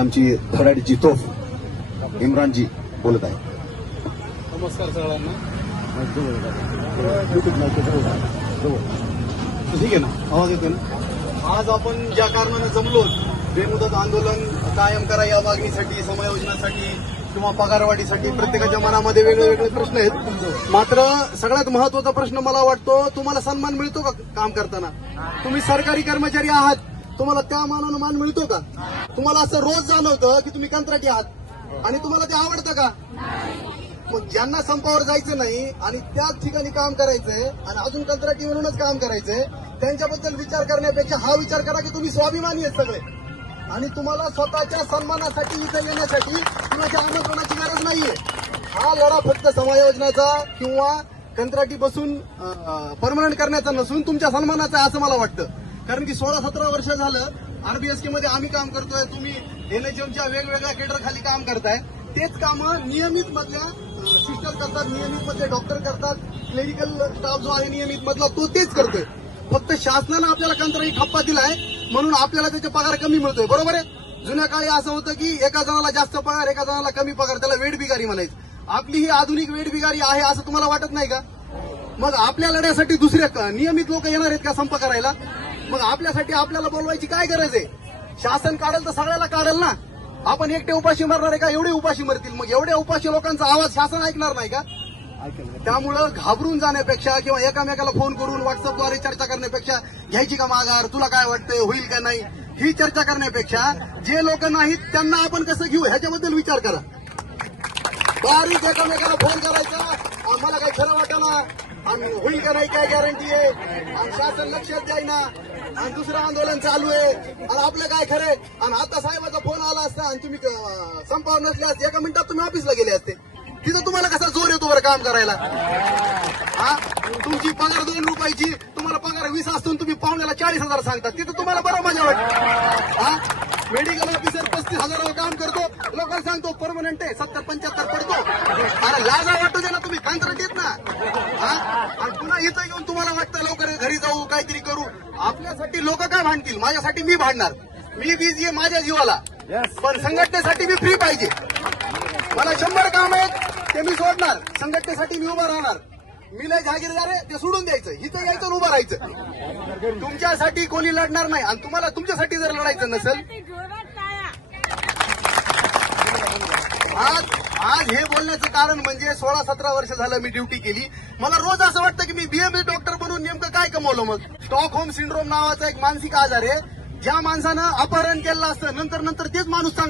आमची खराडीची तोफ इम्रानजी बोलत आहे. नमस्कार सगळ्यांना. ठीक आहे ना, आवाज येतो ना. आज आपण ज्या कारणाने जमलो बेमुदत आंदोलन कायम करा या मागणीसाठी, समायोजनासाठी किंवा पगारवाढीसाठी प्रत्येकाच्या मनामध्ये वेगळे वेगळे प्रश्न आहेत. मात्र सगळ्यात महत्वाचा प्रश्न मला वाटतो, तुम्हाला सन्मान मिळतो का काम करताना? तुम्ही सरकारी कर्मचारी आहात, तुम्हाला त्या मानानं मान मिळतो का? तुम्हाला असं रोज जाणवतं की तुम्ही कंत्राटी आहात आणि तुम्हाला ते आवडतं का? मग ज्यांना संपावर जायचं नाही आणि त्याच ठिकाणी काम करायचंय आणि अजून कंत्राटी म्हणूनच काम करायचंय, त्यांच्याबद्दल विचार करण्यापेक्षा हा विचार करा की तुम्ही स्वाभिमानी आहेत सगळे आणि तुम्हाला स्वतःच्या सन्मानासाठी इथे येण्यासाठी कुणाच्या आमंत्रणाची गरज नाहीये. हा लढा फक्त समायोजनाचा किंवा कंत्राटी बसून परमनंट करण्याचा नसून तुमच्या सन्मानाचा आहे असं मला वाटतं. कारण की 16-17 वर्ष झालं आरबीएसके मध्ये आम्ही काम करतोय, तुम्ही एनएचएमच्या वेगवेगळ्या केडर खाली काम करताय. तेच कामं नियमित मधल्या सिस्टर करतात, नियमित मधले डॉक्टर करतात, क्लिनिकल स्टाफ जो आहे नियमित मधला तो तेच करतोय. फक्त शासनानं आपल्याला कंत्राटी ठप्पा दिलाय म्हणून आपल्याला त्याचे पगार कमी मिळतोय. बरोबर आहे. जुन्या काळी असं होतं की एका जणाला जास्त पगार, एका जणाला कमी पगार, त्याला वेठबिगारी म्हणायचं. आपली ही आधुनिक वेठबिगारी आहे असं तुम्हाला वाटत नाही का? मग आपल्या लढ्यासाठी दुसरे नियमित लोक येणार आहेत का संप करायला? मग आपल्यासाठी आपल्याला बोलवायची काय गरज आहे? शासन काढेल तर सगळ्याला काढेल ना. आपण एकटे उपाशी मरणार आहे का? एवढे उपाशी मरतील. मग एवढ्या उपाशी लोकांचा आवाज शासन ऐकणार नाही का? त्यामुळं घाबरून जाण्यापेक्षा किंवा एकामेकाला फोन करून व्हॉट्सअपद्वारे चर्चा करण्यापेक्षा, घ्यायची का माघार, तुला काय वाटतंय, होईल का नाही, ही चर्चा करण्यापेक्षा जे लोक नाहीत त्यांना आपण कसं घेऊ ह्याच्याबद्दल विचार करा. बारीक एकामेकाला फोन करायचा, आम्हाला काही खरं वाटेना आणि होईल का नाही काय गॅरंटी आहे आणि शासन लक्षात द्यायना आणि दुसरं आंदोलन चालू आहे आणि आपलं काय खरंय. आणि आता साहेबाचा फोन आला असता आणि तुम्ही संपावर नसले असते, एका मिनिटात तुम्ही ऑफिसला गेले असते. तिथं तुम्हाला कसा जोर येतो बरं काम करायला? हा, तुमची पगार 2 रुपयाची, तुम्हाला पगार 20 असतो, तुम्ही पाहुण्याला 40,000 सांगतात. तिथं तुम्हाला बरं मजा वाटते. हा, मेडिकल ऑफिसर 35,000 काम करतो, लोकांना सांगतो परमनंट आहे, 70-75 पडतो. अरे लाजा वाटू दे ना, तुम्ही कंत्राटीत ना. हा, आणि पुन्हा इथं येऊन तुम्हाला वाटतं लवकर घरी जाऊ, काहीतरी करू. आपल्यासाठी लोक काय भांडतील, माझ्यासाठी मी भांडणार. मी बिझी आहे माझ्या जीवाला, पण संघटनेसाठी मी फ्री पाहिजे. मला 100 काम आहेत ते मी सोडणार, संघटनेसाठी मी उभा राहणार. मी लय जहागीरदार आहे ते सोडून द्यायचं, इथं यायचं उभं राहायचं. तुमच्यासाठी कोणी लढणार नाही आणि तुम्हाला तुमच्यासाठी जर लढायचं नसेल, आज हे बोलण्याचं कारण म्हणजे 16-17 वर्ष झालं मी ड्युटी केली. मला रोज असं वाटतं की मी बीएमएस डॉक्टर बनून नेमकं काय कमवलं. मग स्टॉकहोम सिंड्रोम नावाचा एक मानसिक आजार आहे, ज्या माणसानं अपहरण केलं असतं नंतर तेच माणूस